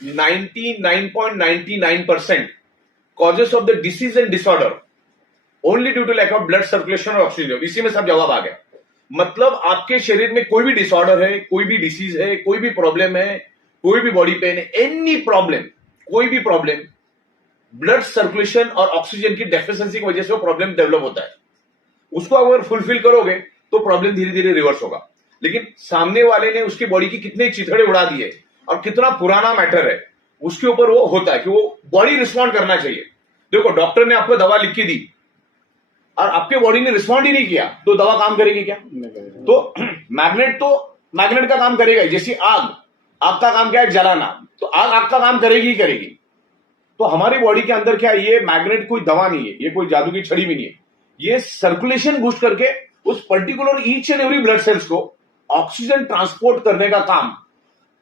99.99% causes of the disease and disorder only due to lack of blood circulation और oxygen. इसी में सब जवाब आ गया। मतलब आपके शरीर में कोई भी डिसऑर्डर है, कोई भी डिसीज है, कोई भी प्रॉब्लम है, कोई भी बॉडी पेन है, एनी प्रॉब्लम, कोई भी प्रॉब्लम, ब्लड सर्कुलेशन और ऑक्सीजन की डेफिशिएंसी की वजह से वो प्रॉब्लम डेवलप होता है। उसको अगर फुलफिल करोगे तो प्रॉब्लम धीरे धीरे रिवर्स होगा। लेकिन सामने वाले ने उसकी बॉडी की कितने चिथड़े उड़ा दिए और कितना पुराना मैटर है उसके ऊपर वो होता है कि वो बॉडी रिस्पॉन्ड करना चाहिए। देखो, डॉक्टर ने आपको दवा लिख के दी और आपके बॉडी ने रिस्पॉन्ड ही नहीं किया तो दवा काम करेगी क्या? तो मैग्नेट का काम करेगा। जैसी आग का काम क्या है? जलाना। तो आग का काम करेगी ही करेगी। तो हमारी बॉडी के अंदर क्या है? ये मैग्नेट कोई दवा नहीं है, ये कोई जादू की छड़ी भी नहीं है। ये सर्कुलेशन बूस्ट करके उस particular each and every blood cells को ऑक्सीजन ट्रांसपोर्ट करने का काम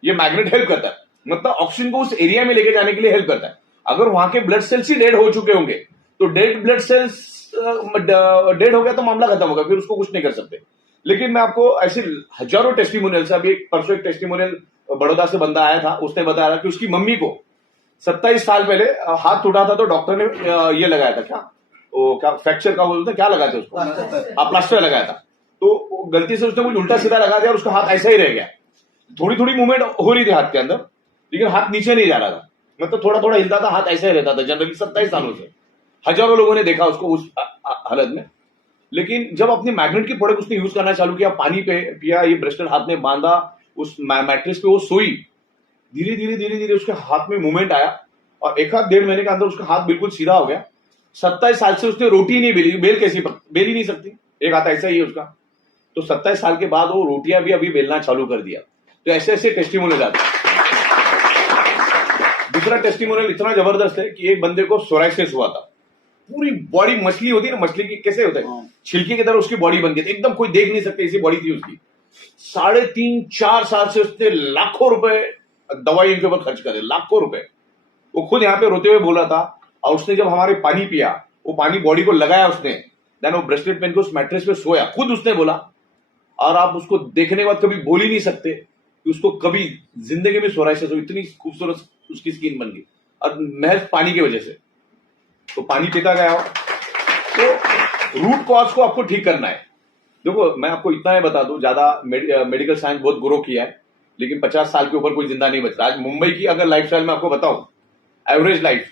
ये मैग्नेट हेल्प करता है। मतलब ऑक्सीजन को उस एरिया में लेके जाने के लिए हेल्प करता है। अगर वहां के ब्लड सेल्स ही डेड हो चुके होंगे तो डेड ब्लड सेल्स डेड हो गया तो मामला खत्म होगा, फिर उसको कुछ नहीं कर सकते। लेकिन मैं आपको ऐसे हजारों टेस्टिमोनियल, अभी परसों एक टेस्टिमोनियल बड़ौदा से बंदा आया था, उसने बताया कि उसकी मम्मी को 27 साल पहले हाथ टूटा था तो डॉक्टर ने ये लगाया था, क्या फ्रैक्चर का बोलते क्या लगाया था उसको, प्लास्टर लगाया था। तो गलती से उसने कुछ उल्टा सीधा लगा दिया और उसका हाथ ऐसा ही रह गया। थोड़ी थोड़ी मूवमेंट हो रही थी हाथ के अंदर, लेकिन हाथ नीचे नहीं जा रहा था। मतलब थोड़ा थोड़ा हिलता था, हाथ ऐसा ही रहता था। जनरली 27 सालों से हजारों लोगों ने देखा उसको उस हालत में। लेकिन जब अपनी मैग्नेट की प्रोडक्ट उसने यूज करना चालू किया, पानी पे पिया, ये ब्रेसलेट हाथ में बांधा, उस मैट्रेस पे वो सोई, धीरे धीरे उसके हाथ में मूवमेंट आया और 1-1.5 महीने के अंदर उसका हाथ बिल्कुल सीधा हो गया। 27 साल से उसने रोटी नहीं बेली, बेल ही नहीं सकती, एक हाथ ऐसा ही है उसका। तो 27 साल के बाद वो रोटियां भी अभी बेलना चालू कर दिया। तो ऐसे ऐसे टेस्टिमोनियल आते हैं। दूसरा टेस्टिमोनियल इतना जबरदस्त है कि एक बंदे को सोराइसिस हुआ था। पूरी बॉडी मछली होती है ना, मछली की कैसे होता है, छिलके की तरह उसकी बॉडी बन गई थी, एकदम कोई देख नहीं सकते ऐसी बॉडी थी उसकी। 3.5-4 साल से उसने लाखों रुपए दवाई इनके ऊपर खर्च करे, लाखों रुपए। वो खुद यहाँ पे रोते हुए बोला था। और उसने जब हमारे पानी पिया, वो पानी बॉडी को लगाया उसने, देन वो ब्रेसलेट पहन के उस मैट्रेस पे सोया, खुद उसने बोला। और आप उसको देखने के बाद कभी बोल ही नहीं सकते कि उसको कभी जिंदगी में सोराइसिस हो, इतनी खूबसूरत उसकी स्किन बन गई और महज पानी की वजह से। तो पानी पीता गया हो तो रूट कॉज को आपको ठीक करना है। देखो, मैं आपको इतना ही बता दूं, ज्यादा मेडिकल साइंस बहुत ग्रो किया है, लेकिन 50 साल के ऊपर कोई जिंदा नहीं बच रहा। आज मुंबई की अगर लाइफस्टाइल में आपको बताऊं, एवरेज लाइफ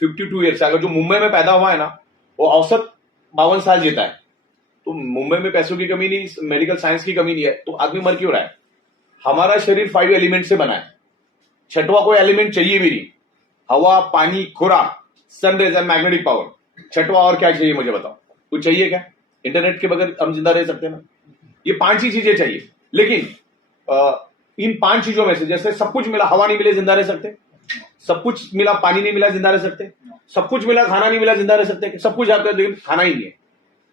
52 ईयर्स। अगर जो मुंबई में पैदा हुआ है ना, वो औसत 52 साल जीता है। तो मुंबई में पैसों की कमी नहीं, मेडिकल साइंस की कमी नहीं है, तो आदमी मर क्यों रहा है? हमारा शरीर 5 एलिमेंट से बना है, 6वां कोई एलिमेंट चाहिए भी नहीं। हवा, पानी, खुराक, सनरेज एंड मैग्नेटिक पावर। 6वां और क्या चाहिए मुझे बताओ? कुछ चाहिए क्या? इंटरनेट के बगैर हम जिंदा रह सकते हैं ना? ये 5 ही चीजें चाहिए। लेकिन इन 5 चीजों में से, जैसे सब कुछ मिला, हवा नहीं मिले जिंदा रह सकते? सब कुछ मिला, पानी नहीं मिला जिंदा रह सकते? सब कुछ मिला, खाना नहीं मिला जिंदा रह सकते? सब कुछ आता है लेकिन खाना ही नहीं है।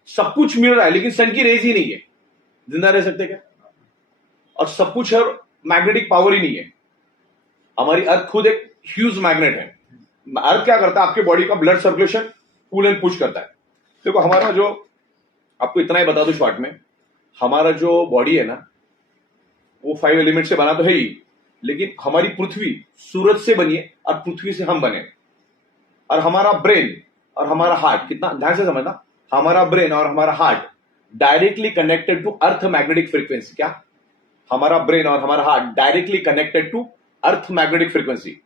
सब कुछ मिल रहा है लेकिन सन की रेज ही नहीं है, जिंदा रह सकते क्या? और सब कुछ है, मैग्नेटिक पावर ही नहीं है। हमारी अर्थ खुद एक ह्यूज मैग्नेट है। अर्थ क्या करता है? आपके बॉडी का blood circulation pull and push करता है। देखो, हमारा जो, आपको इतना ही बता दो शॉर्ट में, हमारा जो बॉडी है ना, वो 5 एलिमेंट से बना तो है ही, लेकिन हमारी पृथ्वी सूरज से बनी है और पृथ्वी से हम बने। और हमारा ब्रेन और हमारा हार्ट, कितना ध्यान से समझना, हमारा ब्रेन और हमारा heart directly connected to earth magnetic frequency. क्या? हमारा ब्रेन और हमारा heart directly connected to earth magnetic frequency.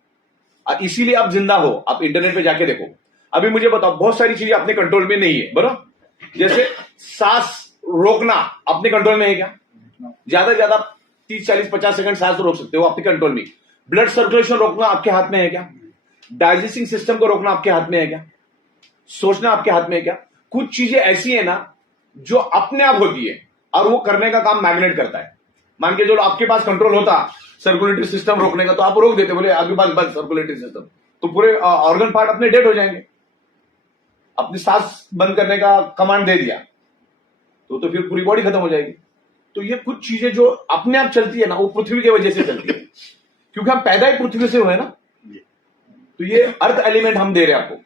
और इसीलिए आप जिंदा हो। आप इंटरनेट पे जाके देखो। अभी मुझे बताओ, बहुत सारी चीजें अपने कंट्रोल में नहीं है, बराबर? जैसे सांस रोकना अपने कंट्रोल में है क्या? ज्यादा से ज्यादा 30-40-50 सेकंड सांस रोक सकते हो, अपने कंट्रोल में। ब्लड सर्कुलेशन रोकना आपके हाथ में है क्या? डाइजेस्टिंग सिस्टम को रोकना आपके हाथ में है क्या? सोचना आपके हाथ में है क्या? कुछ चीजें ऐसी है ना जो अपने आप होती है और वो करने का काम मैग्नेट करता है। मान के चलो आपके पास कंट्रोल होता सर्कुलेटरी सिस्टम रोकने का, तो आप रोक देते, बोले आपके पास बस सर्कुलेटरी सिस्टम, तो पूरे ऑर्गन पार्ट अपने डेड हो जाएंगे। अपनी सांस बंद करने का कमांड दे दिया तो फिर पूरी बॉडी खत्म हो जाएगी। तो ये कुछ चीजें जो अपने आप चलती है ना, वो पृथ्वी की वजह से चलती है, क्योंकि हम पैदा ही पृथ्वी से हुए ना। तो ये अर्थ एलिमेंट हम दे रहे हैं आपको।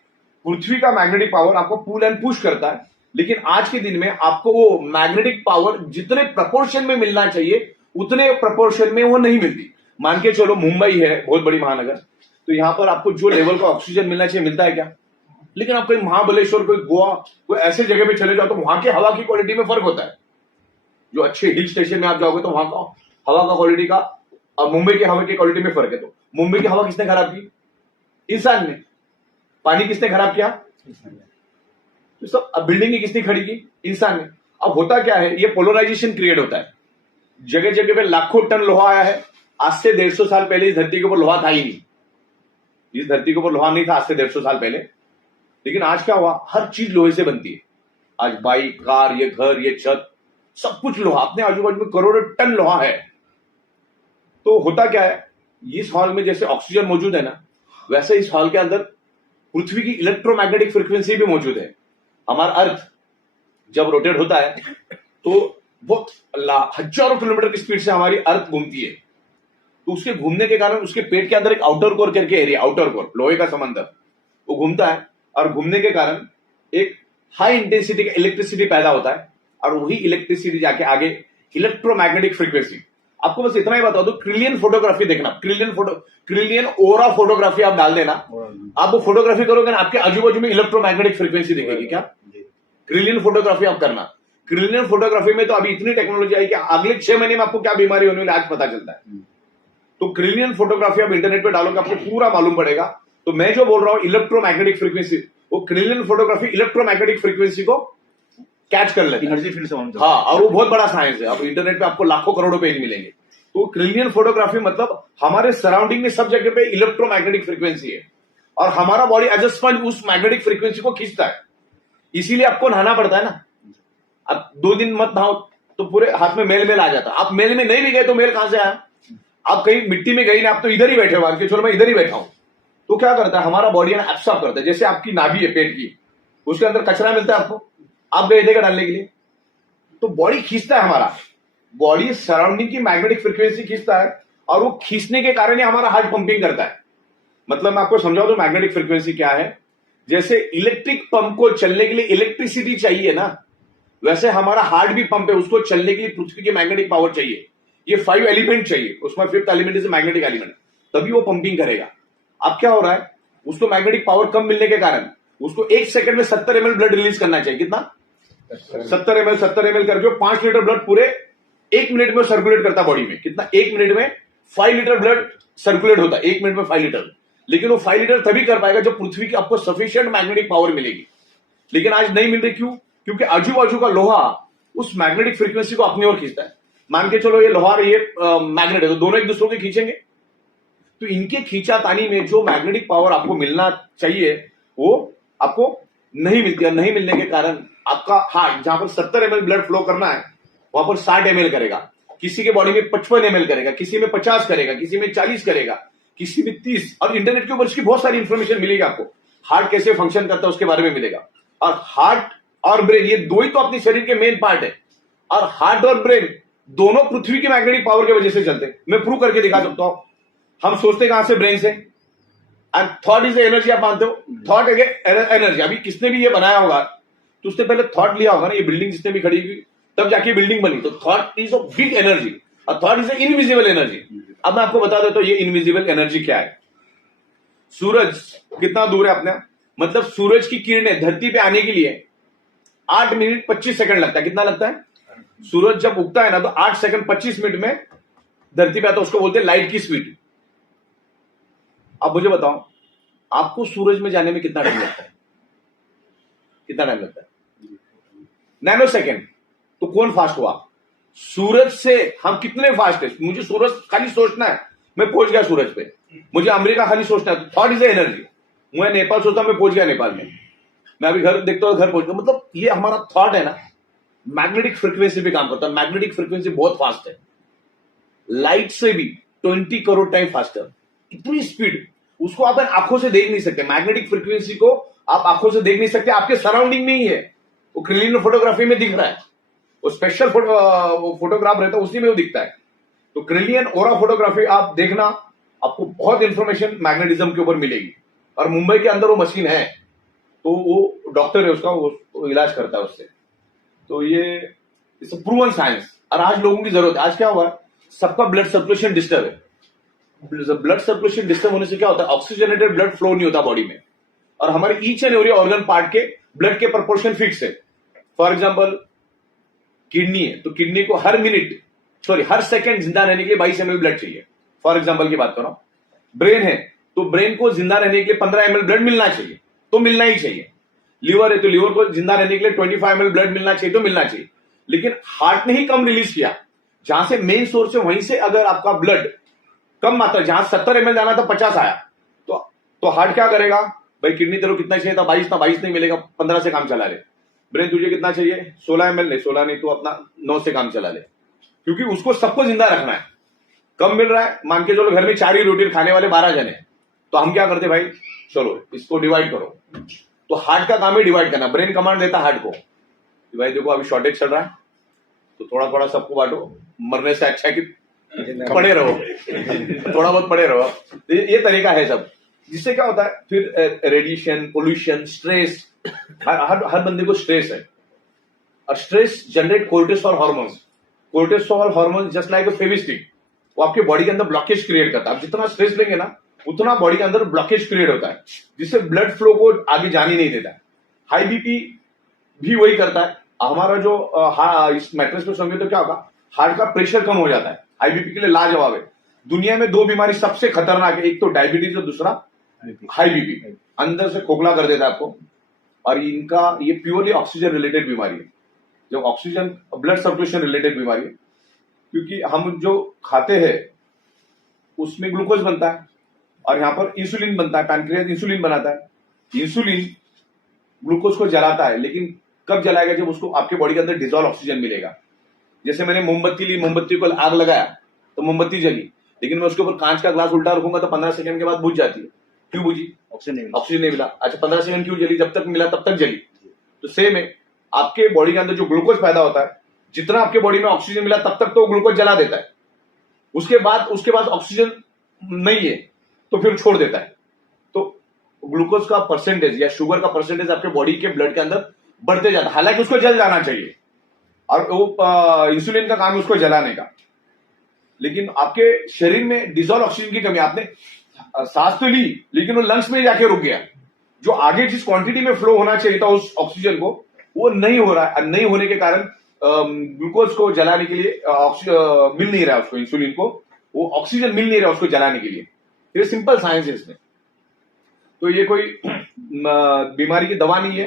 पृथ्वी का मैग्नेटिक पावर आपको पुल एंड पुश करता है, लेकिन आज के दिन में आपको वो मैग्नेटिक पावर जितने प्रपोर्शन में मिलना चाहिए उतने प्रपोर्शन में वो नहीं मिलती। मान के चलो मुंबई है बहुत बड़ी महानगर, तो यहाँ पर आपको जो लेवल का ऑक्सीजन मिलना चाहिए मिलता है क्या? लेकिन आप कहीं महाबलेश्वर, कोई गोवा, कोई ऐसे जगह पे चले जाओ तो वहां की हवा की क्वालिटी में फर्क होता है। जो अच्छे हिल स्टेशन में आप जाओगे तो वहां का हवा का क्वालिटी का और मुंबई की हवा की क्वालिटी में फर्क है। तो मुंबई की हवा किसने खराब की? इंसान ने। पानी किसने खराब किया? तो सब बिल्डिंग किसने खड़ी की? इंसान ने। अब होता क्या है, ये पोलराइजेशन क्रिएट होता है। जगह जगह पे लाखों टन लोहा आया है। आज से 150 साल पहले इस धरती के ऊपर लोहा था ही नहीं। इस धरती के ऊपर लोहा नहीं था आज से 150 साल पहले। लेकिन आज क्या हुआ, हर चीज लोहे से बनती है। आज बाइक, कार, ये घर, ये छत, सब कुछ लोहा। अपने आजू बाजू में करोड़ों टन लोहा है। तो होता क्या है, इस हॉल में जैसे ऑक्सीजन मौजूद है ना, वैसे इस हॉल के अंदर पृथ्वी की इलेक्ट्रोमैग्नेटिक फ्रीक्वेंसी भी मौजूद है। हमारा अर्थ जब रोटेट होता है तो बहुत हजारों किलोमीटर की स्पीड से हमारी अर्थ घूमती है। तो उसके घूमने के कारण उसके पेट के अंदर एक आउटर कोर करके एरिया, आउटर कोर लोहे का समंदर, वो घूमता है और घूमने के कारण एक हाई इंटेंसिटी का इलेक्ट्रिसिटी पैदा होता है और वही इलेक्ट्रिसिटी जाके आगे इलेक्ट्रोमैग्नेटिक फ्रीक्वेंसी। आपको बस इतना ही बता दो, ट्रिलियन फोटोग्राफी देखना, ट्रिलियन ओरा फोटोग्राफी आप डाल देना, आप वो फोटोग्राफी करोगे ना, आपके आजू बाजू में इलेक्ट्रोमैग्नेटिक फ्रीक्वेंसी दिखेगी। क्या ट्रिलियन फोटोग्राफी आप करना। ट्रिलियन फोटोग्राफी में तो अभी इतनी टेक्नोलॉजी आई कि अगले 6 महीने में आपको क्या बीमारी होने वाली आज पता चलता है। तो ट्रिलियन फोटोग्राफी आप इंटरनेट पे डालोगे आपको पूरा मालूम पड़ेगा। तो मैं जो बोल रहा हूं इलेक्ट्रोमैग्नेटिक फ्रीक्वेंसी, वो ट्रिलियन फोटोग्राफी इलेक्ट्रोमैग्नेटिक फ्रीक्वेंसी को कैच कर लेते हैं, एनर्जी फील्ड से। हाँ, और वो बहुत बड़ा साइंस है। अब इंटरनेट पे आपको लाखों करोड़ों पेज मिलेंगे। तो ट्रिलियन फोटोग्राफी मतलब हमारे सराउंडिंग में सब जगह पे इलेक्ट्रोमैग्नेटिक फ्रीक्वेंसी है और हमारा बॉडी एज अ स्पंज उस मैग्नेटिक फ्रीक्वेंसी को खींचता है। इसीलिए आपको नहाना पड़ता है ना। अब 2 दिन मत नहाओ तो पूरे हाथ में मेल आ जाता। आप मेल में नहीं भी गए तो मेल कहां से आया? आप कहीं मिट्टी में गई ना, आप तो इधर ही बैठे हो, मान के चलो मैं इधर ही बैठा हूं। तो क्या करता है हमारा बॉडी ना, एब्सॉर्ब करता है। जैसे आपकी नाभि है पेट की, उसके अंदर कचरा मिलता है आपको, आप गए थे डालने के लिए, तो बॉडी खींचता है। हमारा बॉडी सराउंडिंग की मैग्नेटिक फ्रीक्वेंसी खींचता है और वो खींचने के कारण ही हमारा हार्ट पंपिंग करता है। मतलब मैं आपको समझाऊं तो मैग्नेटिक फ्रीक्वेंसी क्या है। जैसे इलेक्ट्रिक पंप को चलने के लिए इलेक्ट्रिसिटी चाहिए ना, वैसे हमारा हार्ट भी पंप है, उसको चलने के लिए पृथ्वी की मैग्नेटिक पावर चाहिए। ये 5 एलिमेंट चाहिए, उसमें 5th element is magnetic element, तभी वो पंपिंग करेगा। अब क्या हो रहा है, उसको मैग्नेटिक पावर कम मिलने के कारण उसको 1 सेकंड में 70 ml ब्लड रिलीज करना चाहिए। कितना? 70 ml करके 5 लीटर ब्लड पूरे 1 मिनट में सर्कुलेट करता बॉडी में। कितना? 1 मिनट में 5 लीटर ब्लड सर्कुलेट होता है। 1 मिनट में 5 लीटर। लेकिन वो 5 लीटर तभी कर पाएगा जब पृथ्वी की आपको सफिशिएंट मैग्नेटिक पावर मिलेगी। लेकिन आज नहीं मिल रही। क्यों? क्योंकि आजू बाजू का लोहा उस मैग्नेटिक फ्रीक्वेंसी को अपनी ओर खींचता है। मान के चलो ये लोहा और ये मैग्नेट है, तो दोनों एक दूसरे को खींचेंगे। तो इनके खींचातानी में जो मैग्नेटिक पावर आपको मिलना चाहिए वो आपको नहीं मिलती, और नहीं मिलने के कारण आपका हार्ट जहां पर 70 ml ब्लड फ्लो करना है वहां पर 60 ml करेगा, किसी के बॉडी में 55 ml करेगा, किसी में 50 करेगा, किसी में 40 करेगा, किसी में 30। और इंटरनेट के ऊपर इसकी बहुत सारी इंफॉर्मेशन मिलेगी आपको। हार्ट कैसे फंक्शन करता है उसके बारे में मिलेगा। और हार्ट और ब्रेन ये दो ही तो अपने शरीर के मेन पार्ट है, और हार्ट और ब्रेन दोनों पृथ्वी की मैग्नेटिक पावर की वजह से चलते हैं। मैं प्रूव करके दिखा सकता हूं। हम सोचते कहां से? ब्रेन से। एंड थॉट इज एनर्जी, आप मानते हो? Thought energy. अभी किसने भी ये बनाया होगा तो उसने पहले थॉट लिया होगा ना। ये बिल्डिंग जिसने भी खड़ी हुई तब जाके बिल्डिंग बनी। तो thought is a big energy और thought is a invisible energy. अब मैं आपको बता देता हूं ये इनविजिबल एनर्जी क्या है। सूरज कितना दूर है अपने, मतलब सूरज की किरणें धरती पे आने के लिए 8 मिनट 25 सेकंड लगता है। कितना लगता है? सूरज जब उगता है ना तो 8 सेकंड 25 मिनट में धरती पे आता है। उसको बोलते हैं लाइट की स्पीड। अब मुझे बताओ आपको सूरज में जाने में कितना टाइम लगता है? कितना टाइम लगता है? Nano second. तो कौन फास्ट हुआ? सूरज से हम कितने फास्ट है? मुझे सूरज खाली सोचना है, मैं पहुंच गया सूरज पे। मुझे अमेरिका खाली सोचना है, थॉट इज एनर्जी। मैं नेपाल सोचता हूं, मैं पहुंच गया नेपाल में। मैं अभी घर देखता हूं, घर पहुंच गया। मतलब ये हमारा थॉट है ना, मैग्नेटिक फ्रीक्वेंसी पे काम करता है। मैग्नेटिक फ्रीक्वेंसी बहुत फास्ट है, लाइट से भी 20 करोड़ टाइम फास्टर। इतनी स्पीड उसको आप आंखों से देख नहीं सकते। मैग्नेटिक फ्रीक्वेंसी को आप आंखों से देख नहीं सकते, आपके सराउंडिंग में ही है। वो क्रिलियन फोटोग्राफी में दिख रहा है, वो स्पेशल फोटोग्राफ रहता है उसी में वो दिखता है। तो क्रिलियन ओरा फोटोग्राफी आप देखना, आपको बहुत इंफॉर्मेशन मैग्नेटिज्म के ऊपर मिलेगी। और मुंबई के अंदर वो मशीन है, तो वो डॉक्टर है उसका, वो इलाज करता है उससे। तो ये प्रूवन साइंस। और आज लोगों की जरूरत है। आज क्या हुआ है, सबका ब्लड सर्कुलेशन डिस्टर्ब है। ब्लड सर्कुलेशन डिस्टर्ब होने से क्या होता है, ऑक्सीजनेटेड ब्लड फ्लो नहीं होता बॉडी में, और हमारे each and every organ part के ब्लड के प्रोपोर्शन फिक्स है। फॉर एग्जाम्पल किडनी है, तो किडनी को हर सेकंड जिंदा रहने के लिए 22 ml ब्लड चाहिए, फॉर एग्जाम्पल की बात कर रहा हूं। ब्रेन है, तो ब्रेन को जिंदा रहने के लिए 15 ml ब्लड मिलना चाहिए, तो मिलना ही चाहिए। लीवर है, तो लीवर को जिंदा रहने के लिए 25 ml ब्लड मिलना चाहिए, तो मिलना चाहिए। लेकिन हार्ट ने ही कम रिलीज किया, जहां से मेन सोर्स है वहीं से अगर आपका ब्लड कम मात्रा, जहां 70 ml जाना था 50 आया, तो हार्ट क्या करेगा, भाई किडनी तेरे को कितना चाहिए था 22 था, 22 नहीं मिलेगा, 15 से काम चला ले। ब्रेन तुझे कितना चाहिए 16 ml, नहीं 16 नहीं, तो अपना 9 से काम चला ले, क्योंकि उसको सबको जिंदा रखना है। कम मिल रहा है, मान के चलो घर में 4 ही रोटी खाने वाले 12 जने, तो हम क्या करते भाई, चलो इसको डिवाइड करो। तो हार्ट का काम है डिवाइड करना, ब्रेन कमांड देता हार्ट को कि भाई देखो अभी शॉर्टेज चल रहा है, तो थोड़ा थोड़ा सबको बांटो, मरने से अच्छा है कि पड़े रहो, थोड़ा बहुत पड़े रहो। ये तरीका है सब, जिससे क्या होता है फिर रेडिएशन, पोल्यूशन, स्ट्रेस, हर बंदे को स्ट्रेस है, और stress generate cortisol hormones. Cortisol hormone just like a Fevistik, वो आपके बॉडी के अंदर ब्लॉकेज क्रिएट करता है। आप जितना स्ट्रेस लेंगे ना, उतना बॉडी के अंदर ब्लॉकेज क्रिएट होता है, जिससे ब्लड फ्लो को आगे जाने नहीं देता है। हाई बीपी भी वही करता है। हमारा जो इस मैट्रेस पे सोंगे तो क्या होगा, हार्ट का प्रेशर कम हो जाता है। हाई बीपी के लिए लाजवाब है। दुनिया में 2 बीमारी सबसे खतरनाक है, एक तो डायबिटीज और दूसरा हाई बीपी। अंदर से खोखला कर देता है आपको, और ये प्योरली ऑक्सीजन रिलेटेड बीमारी है, जो ऑक्सीजन ब्लड सर्कुलेशन रिलेटेड बीमारी है। क्योंकि हम जो खाते हैं उसमें ग्लूकोज बनता है, और यहाँ पर इंसुलिन बनता है, पैनक्रियाज इंसुलिन बनाता है। इंसुलिन ग्लूकोज को जलाता है, लेकिन कब जलाएगा, जब उसको आपके बॉडी के अंदर डिजोल्व ऑक्सीजन मिलेगा। जैसे मैंने मोमबत्ती ली, मोमबत्ती को आग लगाया तो मोमबत्ती जली, लेकिन मैं उसके ऊपर कांच का ग्लास उल्टा रखूंगा तो 15 सेकंड के बाद बुझ जाती है। क्यों बुझी, ऑक्सीजन नहीं मिला। अच्छा 15 सेकंड क्यों जली, जब तक मिला तब तक जली। तो सेम है, आपके बॉडी के अंदर जो ग्लूकोज पैदा होता है, जितना आपके बॉडी में ऑक्सीजन मिला तब तक तो ग्लूकोज जला देता है। उसके बाद ऑक्सीजन नहीं है तो फिर छोड़ देता है। तो ग्लूकोज का परसेंटेज या शुगर का परसेंटेज आपके बॉडी के ब्लड के अंदर बढ़ते जाता है। हालांकि उसको जल जाना चाहिए, और वो इंसुलिन का काम है उसको जलाने का, लेकिन आपके शरीर में डिजोल्व ऑक्सीजन की कमी। आपने सांस तो ली, लेकिन वो लंग्स में जाके रुक गया। जो आगे जिस क्वांटिटी में फ्लो होना चाहिए था उस ऑक्सीजन को, वो नहीं हो रहा है। नहीं होने के कारण ग्लूकोज को जलाने के लिए मिल नहीं रहा है उसको, इंसुलिन को वो ऑक्सीजन मिल नहीं रहा उसको जलाने के लिए। ये सिंपल साइंस है इसमें। तो ये कोई बीमारी की दवा नहीं है,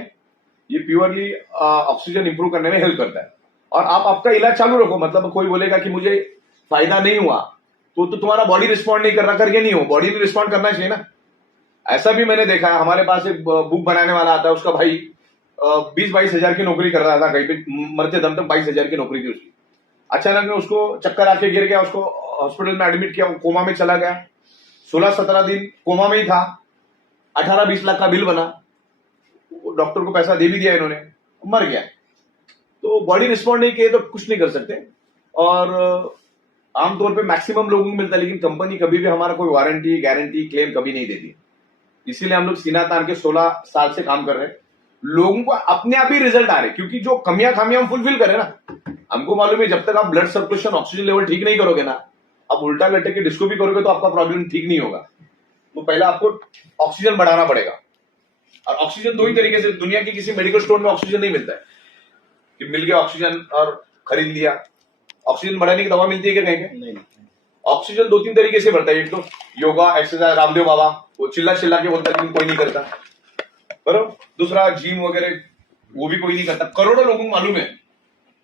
ये प्योरली ऑक्सीजन इंप्रूव करने में हेल्प करता है। और आप आपका इलाज चालू रखो। मतलब कोई बोलेगा कि मुझे फायदा नहीं हुआ, तो तुम्हारा बॉडी रिस्पॉन्ड नहीं कर रहा, करके नहीं हो, बॉडी ने रिस्पॉन्ड करना चाहिए ना। ऐसा भी मैंने देखा है, हमारे पास एक बुक बनाने वाला आता है, उसका भाई 20-22 हजार की नौकरी कर रहा था, कहीं पे मरते दम तक 22 हजार की नौकरी थी उसकी। अचानक में उसको चक्कर आके गिर गया, उसको हॉस्पिटल में एडमिट किया, कोमा में चला गया। 16-17 दिन कोमा में ही था, 18-20 लाख का बिल बना, डॉक्टर को पैसा दे भी दिया इन्होंने, मर गया। तो बॉडी रिस्पॉन्ड नहीं किए तो कुछ नहीं कर सकते। और आमतौर पे मैक्सिमम लोगों को मिलता है, लेकिन कंपनी कभी भी हमारा कोई वारंटी, गारंटी, क्लेम कभी नहीं देती। इसीलिए हम लोग सीना तान के 16 साल से काम कर रहे हैं। लोगों को अपने आप ही रिजल्ट आ रहे, क्योंकि जो कमियां हम फुलफिल करें ना। हमको मालूम है, जब तक आप ब्लड सर्कुलेशन, ऑक्सीजन लेवल ठीक नहीं करोगे ना, आप उल्टा लटक के डिस्को भी करोगे तो आपका प्रॉब्लम ठीक नहीं होगा। तो पहले आपको ऑक्सीजन बढ़ाना पड़ेगा। और ऑक्सीजन 2 ही तरीके से, दुनिया के किसी मेडिकल स्टोर में ऑक्सीजन नहीं मिलता है कि मिल गया ऑक्सीजन और खरीद लिया। ऑक्सीजन बढ़ाने की दवा मिलती है क्या कहीं पे? नहीं। ऑक्सीजन 2-3 तरीके से बढ़ता है। एक तो योगा, एक्सरसाइज, रामदेव बाबा वो चिल्ला के बोलता है, लेकिन कोई नहीं करता, बरोबर। दूसरा जिम वगैरह, वो भी कोई नहीं करता। करोड़ों लोगों को मालूम है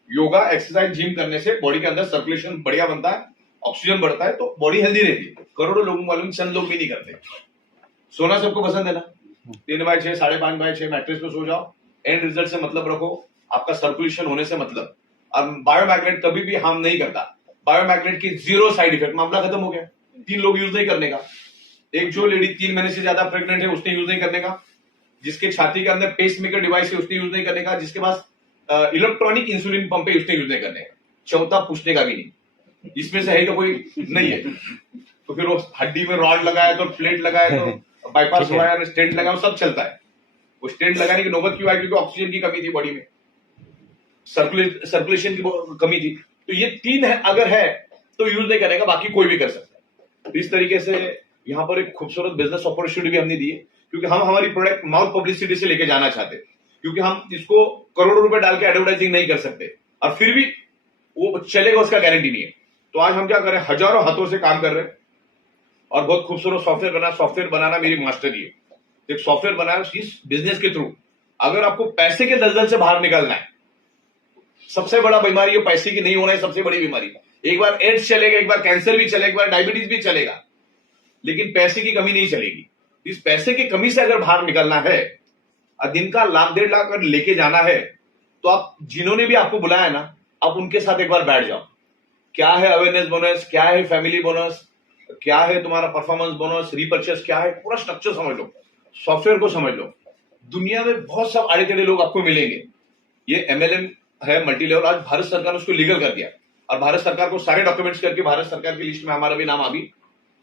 योगा, एक्सरसाइज, जिम करने से बॉडी के अंदर सर्कुलेशन बढ़िया बनता है, ऑक्सीजन बढ़ता है, तो बॉडी हेल्दी रहती है। करोड़ों लोगों को मालूम, चंद लोग भी नहीं करते। सोना सबको पसंद है ना, 3/6, 5.5/6 मैट्रेस पे सो जाओ, एंड रिजल्ट से मतलब रखो, आपका सर्कुलेशन होने से मतलब। और बायोमैग्नेट कभी भी हार्म नहीं करता। बायोमैग्नेट की 0 साइड इफेक्ट, मामला खत्म हो गया। 3 लोग यूज नहीं करने का। एक जो लेडी 3 महीने से ज्यादा प्रेग्नेंट है उसने यूज नहीं करने का, जिसके छाती के अंदर पेसमेकर डिवाइस है उसने यूज नहीं करने का, जिसके पास इलेक्ट्रॉनिक इंसुलिन पंप है उसने यूज नहीं करने का, चौथा पूछने का भी नहीं। इसमें से है तो कोई नहीं है, तो फिर वो हड्डी में रॉड लगाया तो प्लेट लगाया तो बाईपास हुआ है, स्टेंट लगाया, सब चलता है। वो स्टेंट लगाने की नौबत क्यों आई? क्योंकि ऑक्सीजन की कमी थी बॉडी में, सर्कुलेशन की कमी थी। तो ये 3 है, अगर है तो यूज नहीं करेगा, बाकी कोई भी कर सकता है। इस तरीके से यहाँ पर एक खूबसूरत बिजनेस अपॉर्चुनिटी भी हमने दी है, क्योंकि हम हमारी प्रोडक्ट माउथ पब्लिसिटी से लेके जाना चाहते हैं, क्योंकि हम इसको करोड़ों रुपए डाल के एडवर्टाइजिंग नहीं कर सकते और फिर भी वो चलेगा उसका गारंटी नहीं है। तो आज हम क्या कर रहे हैं, हजारों हाथों से काम कर रहे हैं और बहुत खूबसूरत सॉफ्टवेयर बनाना मेरी मास्टरी है। एक सॉफ्टवेयर बनाया इस बिजनेस के थ्रू। अगर आपको पैसे के दलदल से बाहर निकलना है, सबसे बड़ा बीमारी है पैसे की नहीं होना है, सबसे बड़ी बीमारी। एक बार एड्स चलेगा, एक बार कैंसर भी चलेगा, एक बार डायबिटीज भी चलेगा, लेकिन पैसे की कमी नहीं चलेगी। इस पैसे की कमी से अगर बाहर निकलना है और दिन का लाख 1.5 लाख अगर लेके जाना है, तो आप जिन्होंने भी आपको बुलाया ना, आप उनके साथ एक बार बैठ जाओ। क्या है अवेयरनेस बोनस, क्या है फैमिली बोनस, क्या है तुम्हारा परफॉर्मेंस बोनस, रीपर्चेस क्या है, पूरा स्ट्रक्चर समझ लो, सॉफ्टवेयर को समझ लो। दुनिया में बहुत सब आड़े टेढ़े लोग आपको मिलेंगे। ये MLM है मल्टी लेवल, आज भारत सरकार ने उसको लीगल कर दिया और भारत सरकार को सारे डॉक्यूमेंट्स करके भारत सरकार की लिस्ट में हमारा भी नाम अभी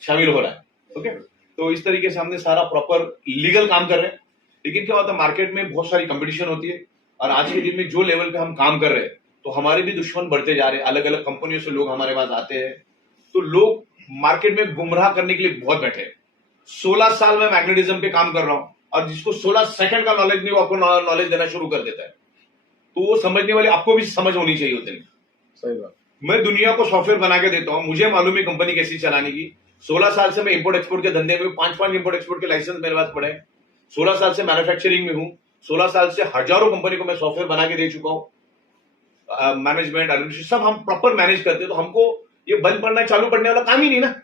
शामिल हो रहा है। ओके, तो इस तरीके से हमने सारा प्रॉपर लीगल काम कर रहे हैं। लेकिन क्या होता है, मार्केट में बहुत सारी कंपटीशन होती है और आज के दिन में जो लेवल पे हम काम कर रहे हैं, तो हमारे भी दुश्मन बढ़ते जा रहे हैं। अलग अलग कंपनियों से लोग हमारे पास आते हैं, तो लोग मार्केट में गुमराह करने के लिए बहुत बैठे हैं। 16 साल में मैग्नेटिज्म पे काम कर रहा हूं और जिसको 16 सेकंड का नॉलेज नहीं, वो आपको नॉलेज देना शुरू कर देता है। तो वो समझने वाले आपको भी समझ होनी चाहिए उतनी। सही बात। मैं दुनिया को सॉफ्टवेयर बना के देता हूं, मुझे मालूम है कंपनी कैसी चलाने की। 16 साल से मैं इंपोर्ट एक्सपोर्ट के धंधे में हूं, 5 इंपोर्ट एक्सपोर्ट के लाइसेंस मेरे पास पड़े हैं। 16 साल से मैन्युफैक्चरिंग में हूं, 16 साल से हजारों कंपनी को मैं सॉफ्टवेयर बना के दे चुका हूं। मैनेजमेंट एडमिनिस्ट्रेशन सब हम प्रॉपर मैनेज करते हैं, तो हमको ये बंद पड़ना चालू पड़ने वाला काम ही नहीं ना।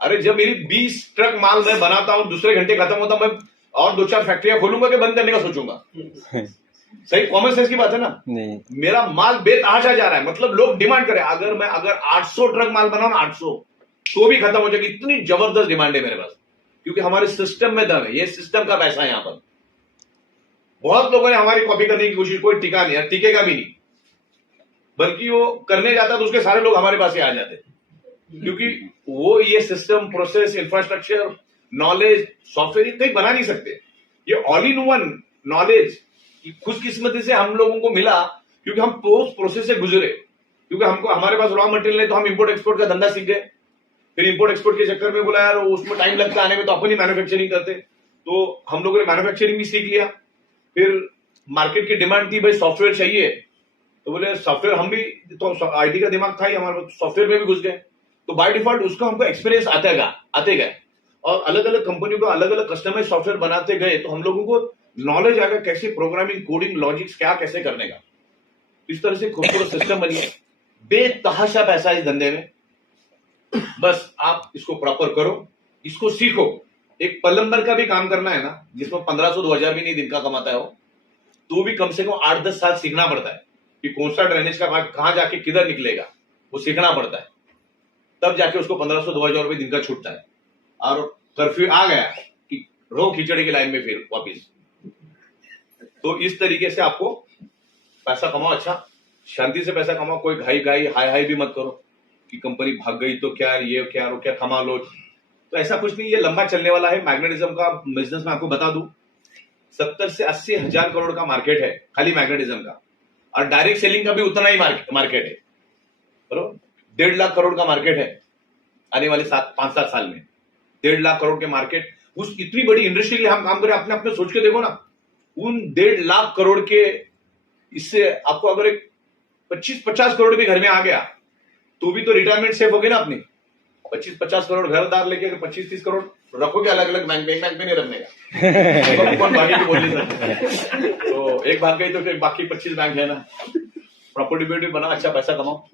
अरे जब मेरी 20 ट्रक माल मैं बनाता हूं, दूसरे घंटे खत्म होता, मैं और 2-4 फैक्ट्रियां खोलूंगा कि बंद करने का सोचूंगा? सही कॉमन सेंस की बात है ना। नहीं, मेरा माल बेतहाशा जा रहा है, मतलब लोग डिमांड करें। अगर 800 ट्रक माल बनाओ ना, 800 तो भी खत्म हो जाएगी, इतनी जबरदस्त डिमांड है मेरे पास, क्योंकि हमारे सिस्टम में दम है। ये सिस्टम का पैसा है यहाँ पर। बहुत लोगों ने हमारी कॉपी करने की कोशिश, कोई टिका नहीं है, टिकेगा भी नहीं, बल्कि वो करने जाता तो उसके सारे लोग हमारे पास ही आ जाते, क्योंकि वो ये system, process, infrastructure, knowledge, software कहीं बना नहीं सकते। ये ऑल इन वन नॉलेज खुशकिस्मती से हम लोगों को मिला, क्योंकि हम प्रोसेस से गुजरे। क्योंकि हमको हमारे पास रॉ मटेरियल नहीं, तो हम इंपोर्ट एक्सपोर्ट का धंधा सीख गए। फिर इंपोर्ट एक्सपोर्ट के चक्कर में बोला यार उसमें टाइम लगता आने में, तो अपन ही मैन्युफैक्चरिंग करते, तो हम लोगों ने मैन्युफैक्चरिंग भी सीख लिया। फिर मार्केट की डिमांड थी, भाई सॉफ्टवेयर चाहिए, तो बोले सॉफ्टवेयर, हम भी तो आईटी का दिमाग था ही हमारे, सॉफ्टवेयर में भी घुस गए। तो बाय डिफॉल्ट उसको हमको एक्सपीरियंस आते गए और अलग अलग कंपनियों को अलग अलग कस्टमाइज सॉफ्टवेयर बनाते गए, तो हम लोगों को नॉलेज आएगा कैसे प्रोग्रामिंग, कोडिंग, लॉजिक्स क्या कैसे करने का। इस तरह से खूबसूरत सिस्टम बनी है। बेतहाशा पैसा इस धंधे में, बस आप इसको प्रॉपर करो, इसको सीखो। एक प्लम्बर का भी काम करना है ना, जिसमें 1500-2000 भी नहीं दिन का कमाता है वो, तो भी कम से कम 8-10 साल सीखना पड़ता है कि कौन सा ड्रेनेज का पाइप कहां जाके किधर निकलेगा, वो सीखना पड़ता है। तब जाके उसको 1500-2000 रुपए दिन का छूटता है। और कर्फ्यू आ गया कि रो खिचड़ी की लाइन में फिर वापिस। तो इस तरीके से आपको पैसा कमाओ, अच्छा शांति से पैसा कमाओ, कोई घाई हाई भी मत करो कि कंपनी भाग गई तो क्या, ये क्या कमा लो। तो ऐसा कुछ नहीं, ये लंबा चलने वाला है। मैग्नेटिज्म का बिजनेस में आपको बता दूं, 70 से 80 हजार करोड़ का मार्केट है खाली मैग्नेटिज्म का, और डायरेक्ट सेलिंग का भी उतना ही मार्केट है, बरोबर। 1.5 लाख करोड़ का मार्केट है आने वाले 5-7 साल में। 1.5 लाख करोड़ के मार्केट, उस इतनी बड़ी इंडस्ट्री के लिए हम काम करें, अपने अपने सोच के देखो ना। उन 1.5 लाख करोड़ के, इससे आपको अगर एक 25-50 करोड़ भी घर में आ गया, तो भी तो रिटायरमेंट सेफ होगी ना अपनी। 25-50 करोड़ घरदार लेके 25-30 करोड़ रखोगे अलग अलग बैंक में नहीं रखने का। तो कौन भागी की बोली सर, तो एक भाग गई तो फिर बाकी 25 बैंक है ना। प्रॉपर्टी बना, अच्छा पैसा कमाओ।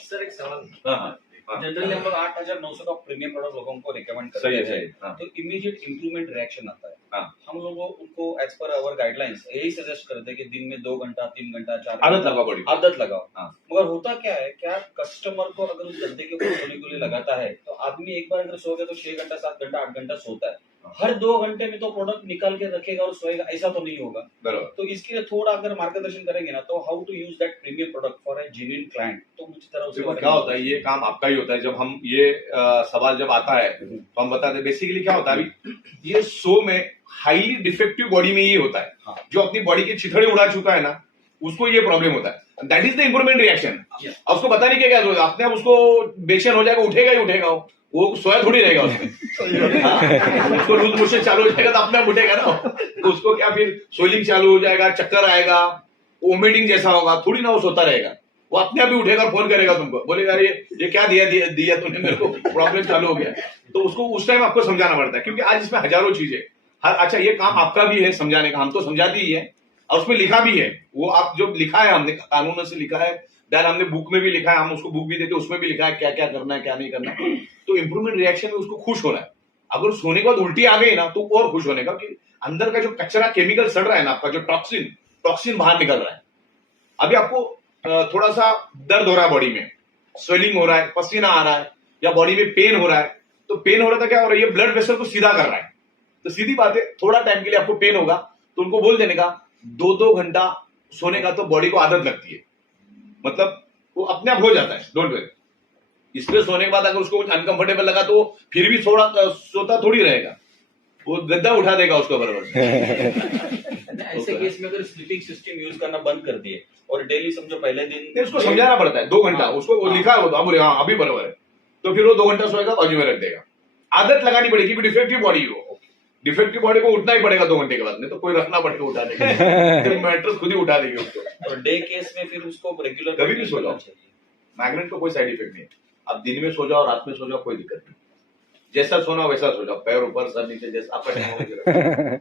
सर एक सवाल, हाँ, जनरली हम लोग 8,900 का प्रीमियम प्रोडक्ट लोगों को रिकमेंड करते सही है, हैं, सही है, हाँ। तो इमीडिएट इंप्रूवमेंट रिएक्शन आता है। हाँ। हम लोगों उनको एज पर आवर गाइडलाइंस यही सजेस्ट करते हैं कि दिन में 2 घंटा 3 घंटा 4 आदत लगाओ बॉडी को। आदत लगाओ। हाँ। मगर होता क्या है, क्या कस्टमर को अगर उस धंधे के ऊपर सोने के लिए लगाता है, तो आदमी एक बार अगर सो गया तो 6 घंटा 7 घंटा 8 घंटा सोता है। हर 2 घंटे में तो प्रोडक्ट निकाल के रखेगा और सोएगा, ऐसा तो नहीं होगा। बराबर। तो इसके लिए थोड़ा अगर मार्गदर्शन करेंगे ना, तो how to use that premium product for a genuine client, तो मुझ तरह उसके देखो बारे क्या में होता है, ये काम आपका ही होता है। जब हम ये सवाल जब आता है तो हम बताते हैं बेसिकली क्या होता है। अभी ये 100 में हाईली डिफेक्टिव बॉडी में ये होता है। हाँ। जो अपनी बॉडी की चिथड़े उड़ा चुका है ना, उसको ये प्रॉब्लम होता है। That is the improvement reaction. Yes. अब उसको बताने के क्या जरूरत है? अपने आप उसको बेचैन हो जाएगा, उठेगा ही उठेगा, वो सोया थोड़ी रहेगा उसमें। हाँ, उसको लूज मोशन चालू हो जाएगा तो अपने आप उठेगा ना। तो उसको क्या फिर सोइलिंग चालू हो जाएगा, चक्कर आएगा, वोमिटिंग जैसा होगा, थोड़ी ना वो सोता रहेगा। वो अपने आप ही उठेगा और फोन करेगा तुमको, बोलेगा अरे ये क्या दिया तूने मेरे को, प्रॉब्लम चालू हो गया। तो उसको उस टाइम आपको समझाना पड़ता है, क्योंकि आज इसमें हजारों चीजें। अच्छा, ये काम आपका भी है समझाने का, हम तो समझाते ही है और उसमें लिखा भी है। वो आप जो लिखा है, हमने कानून से लिखा है, दैन हमने बुक में भी लिखा है, हम उसको बुक भी देते हैं, उसमें भी लिखा है क्या क्या करना है क्या नहीं करना है। तो इंप्रूवमेंट रिएक्शन में उसको खुश होना है। अगर सोने के बाद उल्टी आ गई ना तो और खुश होने का, कि अंदर का जो कचरा केमिकल सड़ रहा है ना, आपका जो टॉक्सिन बाहर निकल रहा है। अभी आपको थोड़ा सा दर्द हो रहा है, बॉडी में स्वेलिंग हो रहा है, पसीना आ रहा है, या बॉडी में पेन हो रहा है, तो पेन हो रहा था क्या हो रहा है, ये ब्लड वेसल को सीधा कर रहा है। तो सीधी बात है, थोड़ा टाइम के लिए आपको पेन होगा तो उनको बोल देने का 2-2 घंटा सोने का, तो बॉडी को आदत लगती है, मतलब वो अपने आप हो जाता है, डोंट वरी। इसलिए सोने के बाद अगर उसको कुछ अनकंफर्टेबल लगा तो वो फिर भी थोड़ा सोता थोड़ी रहेगा, वो गद्दा उठा देगा उसको बराबर से। ऐसे केस में अगर स्लीपिंग सिस्टम यूज करना बंद कर दिए और डेली समझो पहले दिन नहीं, उसको समझाना पड़ता है 2 घंटा, उसको वो लिखा है, वो बोले हाँ अभी बराबर है, तो फिर वो 2 घंटा सोएगा, बाजू में रख देगा। आदत लगानी पड़ेगी, क्योंकि डिफेक्टिव बॉडी हो, डिफेक्टिव बॉडी को उठना ही पड़ेगा 2 घंटे के बाद, नहीं तो कोई रखना पड़ेगा उठाने के लिए, तो मैट्रेस खुद ही उठा देगी उसको। और डे केस में फिर उसको रेगुलर कभी भी सो जाओ, मैग्नेट को कोई साइड इफेक्ट नहीं है। आप दिन में सो जाओ, रात में सो जाओ, कोई दिक्कत नहीं, जैसा सोना वैसा सो जाओ, पैर ऊपर सर नीचे, जैसा आपका टाइम हो।